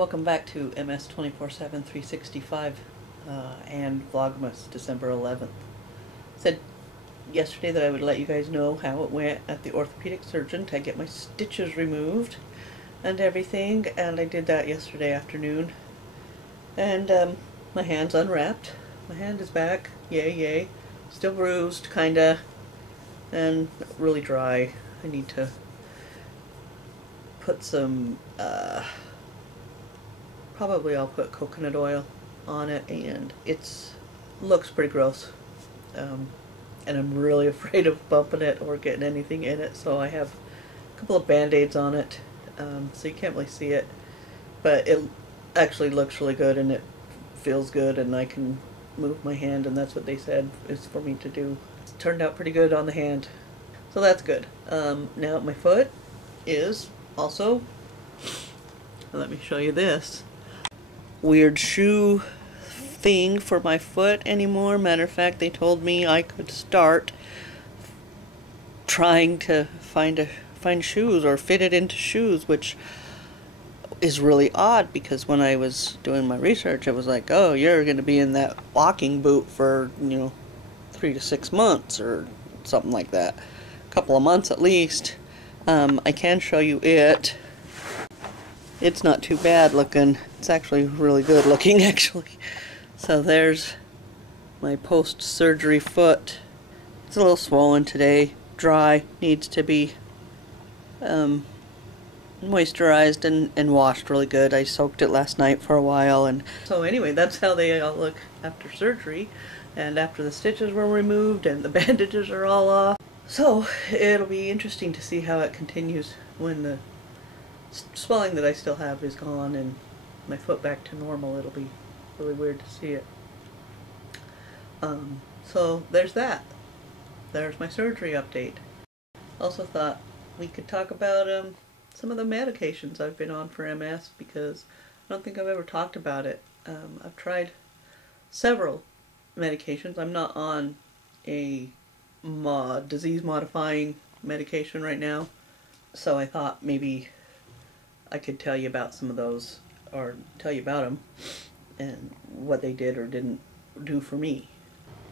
Welcome back to MS 24/7 365 and Vlogmas December 11th. Said yesterday that I would let you guys know how it went at the orthopedic surgeon to get my stitches removed and everything, and I did that yesterday afternoon. And my hand's unwrapped. My hand is back. Yay, yay. Still bruised, kinda, and really dry. I need to put some probably I'll put coconut oil on it, and looks pretty gross, and I'm really afraid of bumping it or getting anything in it, so I have a couple of band-aids on it, so you can't really see it, but it actually looks really good and it feels good, and I can move my hand, and that's what they said is for me to do. It's turned out pretty good on the hand, so that's good. Now my foot is also, let me show you this weird shoe thing for my foot anymore. Matter of fact, they told me I could start trying to find shoes or fit it into shoes, which is really odd because when I was doing my research, it was like, oh, you're going to be in that walking boot for 3 to 6 months or something like that, a couple of months at least. I can show you it. It's not too bad looking. It's actually really good looking, actually. So there's my post-surgery foot. It's a little swollen today, dry, needs to be moisturized and washed really good. I soaked it last night for a while, and so anyway, that's how they all look after surgery and after the stitches were removed and the bandages are all off. So it'll be interesting to see how it continues when the swelling that I still have is gone and my foot back to normal. It'll be really weird to see it. So there's that. There's my surgery update. Also thought we could talk about some of the medications I've been on for MS, because I don't think I've ever talked about it. I've tried several medications. I'm not on a disease-modifying medication right now, so I thought maybe I could tell you about some of those, or tell you about them and what they did or didn't do for me.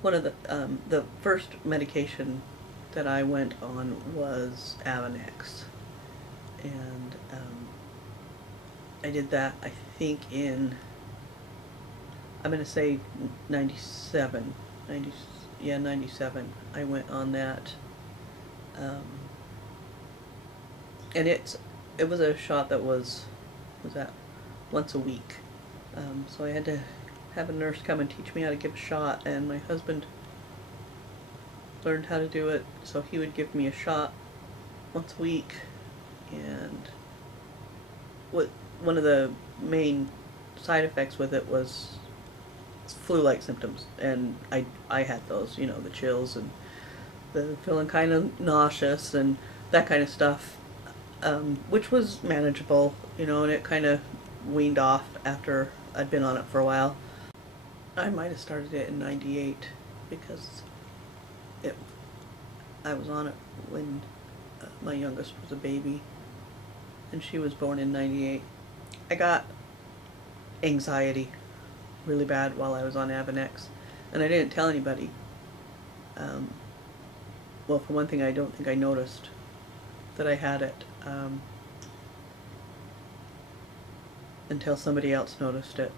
One of the first medication that I went on was Avonex, and I did that, I think, in, I'm going to say 97. Yeah, 97. I went on that, and it was a shot that was that once a week. So I had to have a nurse come and teach me how to give a shot, and my husband learned how to do it, so he would give me a shot once a week. And one of the main side effects with it was flu-like symptoms, and I had those, the chills and the feeling kind of nauseous and that kind of stuff, which was manageable, and it kind of weaned off after I'd been on it for a while. I might have started it in 98 because I was on it when my youngest was a baby, and she was born in 98. I got anxiety really bad while I was on Avonex, and I didn't tell anybody. Well, for one thing, I don't think I noticed that I had it until somebody else noticed it.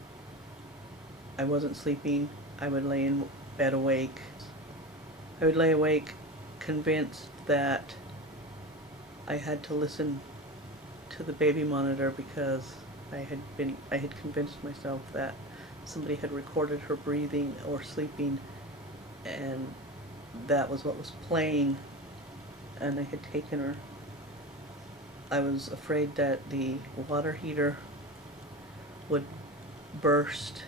I wasn't sleeping. I would lay in bed awake. I would lay awake convinced that I had to listen to the baby monitor because I had convinced myself that somebody had recorded her breathing or sleeping, and that was what was playing, and I had taken her. I was afraid that the water heater would burst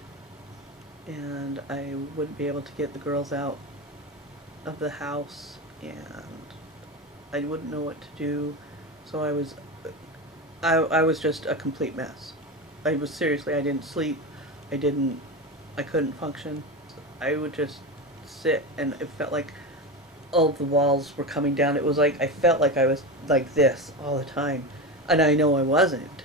and I wouldn't be able to get the girls out of the house, and I wouldn't know what to do. So I was just a complete mess. I didn't sleep. I couldn't function. I would just sit, and it felt like all of the walls were coming down. It was like I felt like I was like this all the time, and I know I wasn't.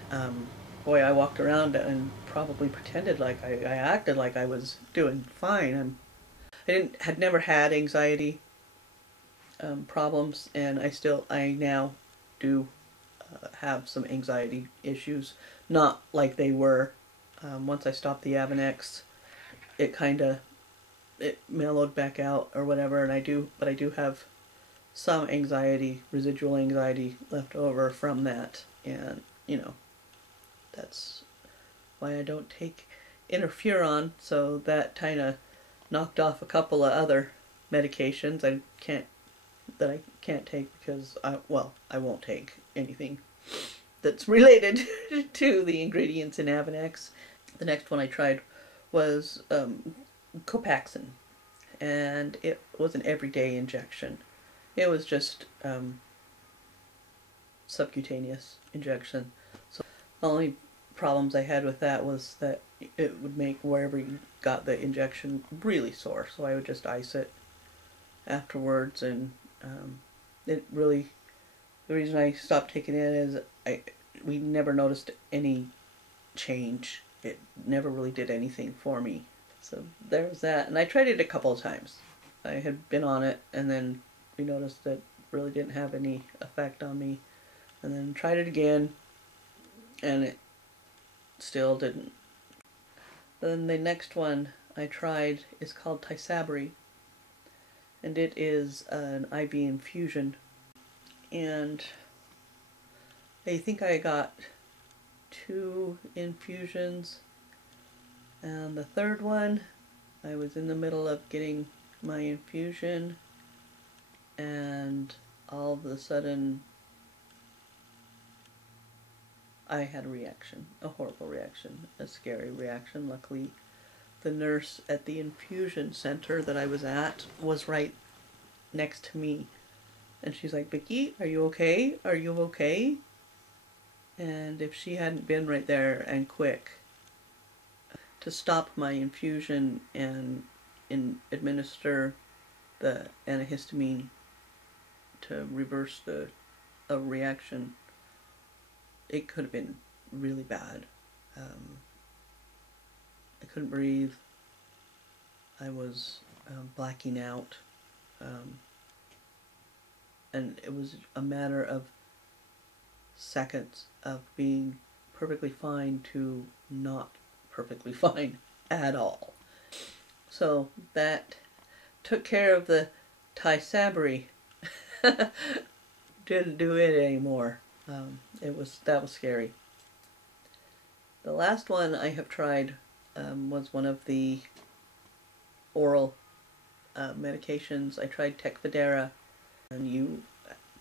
boy, I walked around and probably pretended like I acted like I was doing fine. Had never had anxiety problems, and I now do have some anxiety issues. Not like they were once I stopped the Avonex. It mellowed back out or whatever, and I do have some anxiety, residual anxiety left over from that, and you know, that's why I don't take interferon. So that kind of knocked off a couple of other medications I can't take because I won't take anything that's related to the ingredients in Avonex. The next one I tried was Copaxone, and it was an everyday injection. It was just subcutaneous injection. So the only problems I had with that was that it would make wherever you got the injection really sore. So I would just ice it afterwards, and it really, the reason I stopped taking it is we never noticed any change. It never really did anything for me. So there was that, and I tried it a couple of times. I had been on it, and then we noticed that it really didn't have any effect on me, and then tried it again, and it still didn't. Then the next one I tried is called Tysabri, and it is an IV infusion, and I think I got 2 infusions, and the third one I was in the middle of getting my infusion, and all of a sudden I had a reaction, a horrible reaction, a scary reaction. Luckily the nurse at the infusion center that I was at was right next to me, and she's like, "Vicky, are you okay? Are you okay?" And if she hadn't been right there and quick to stop my infusion and administer the antihistamine to reverse the reaction, it could have been really bad. I couldn't breathe. I was blacking out. And it was a matter of seconds of being perfectly fine to not perfectly fine at all. So that took care of the Tysabri. Didn't do it anymore. That was scary. The last one I have tried was one of the oral medications. I tried Tecfidera, and you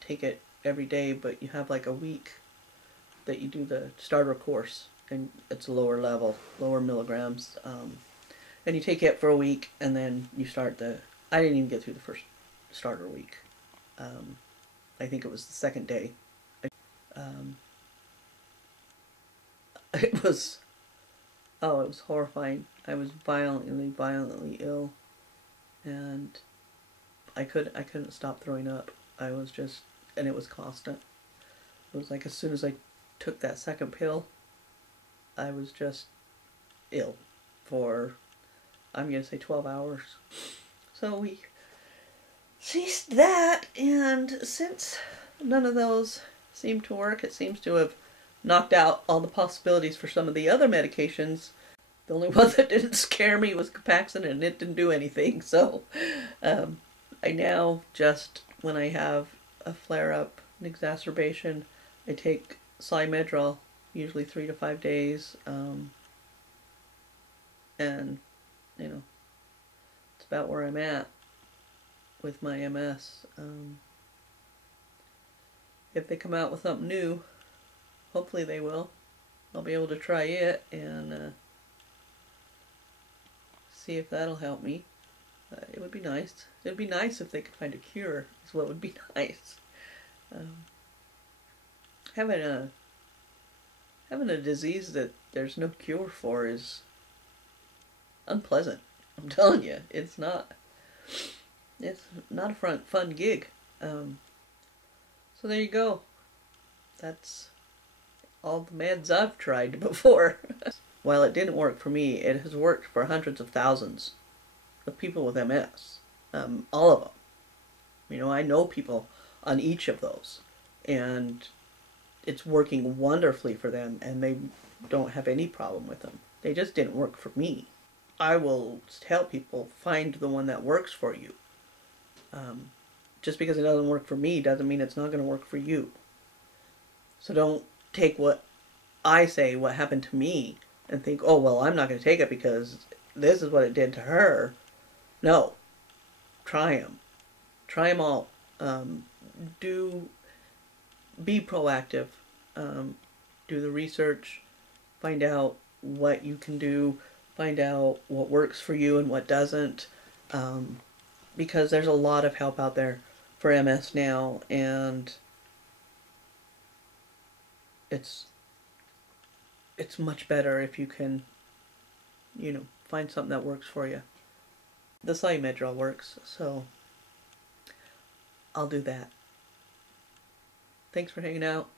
take it every day, but you have like a week that you do the starter course, and it's lower level, lower milligrams, and you take it for a week, and then you start I didn't even get through the first starter week. I think it was the second day. It was horrifying. I was violently ill, and I couldn't stop throwing up. And it was constant. It was like as soon as I took that second pill, I was just ill for, I'm going to say 12 hours. So we ceased that, and since none of those seemed to work, it seems to have knocked out all the possibilities for some of the other medications. The only one that didn't scare me was Copaxone, and it didn't do anything. So I now just, when I have a flare-up, an exacerbation, I take Solu-medrol, usually 3 to 5 days, and you know, it's about where I'm at with my MS. If they come out with something new, hopefully they will, I'll be able to try it and see if that'll help me. It would be nice. It would be nice if they could find a cure, is what would be nice. Having a disease that there's no cure for is unpleasant. I'm telling you, it's not a fun gig. So there you go. That's all the meds I've tried before. While it didn't work for me, it has worked for hundreds of thousands of people with MS. All of them. You know, I know people on each of those, and it's working wonderfully for them, and they don't have any problem with them. They just didn't work for me. I will tell people, find the one that works for you. Just because it doesn't work for me doesn't mean it's not going to work for you. So don't take what I say, what happened to me, and think, oh, well, I'm not going to take it because this is what it did to her. No. Try them. Try them all. Be proactive. Do the research. Find out what you can do. Find out what works for you and what doesn't. Because there's a lot of help out there for MS now, and it's much better if you can, you know, find something that works for you. The Solu-medrol works, so I'll do that. Thanks for hanging out.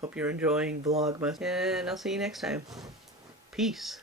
Hope you're enjoying Vlogmas, and I'll see you next time. Peace.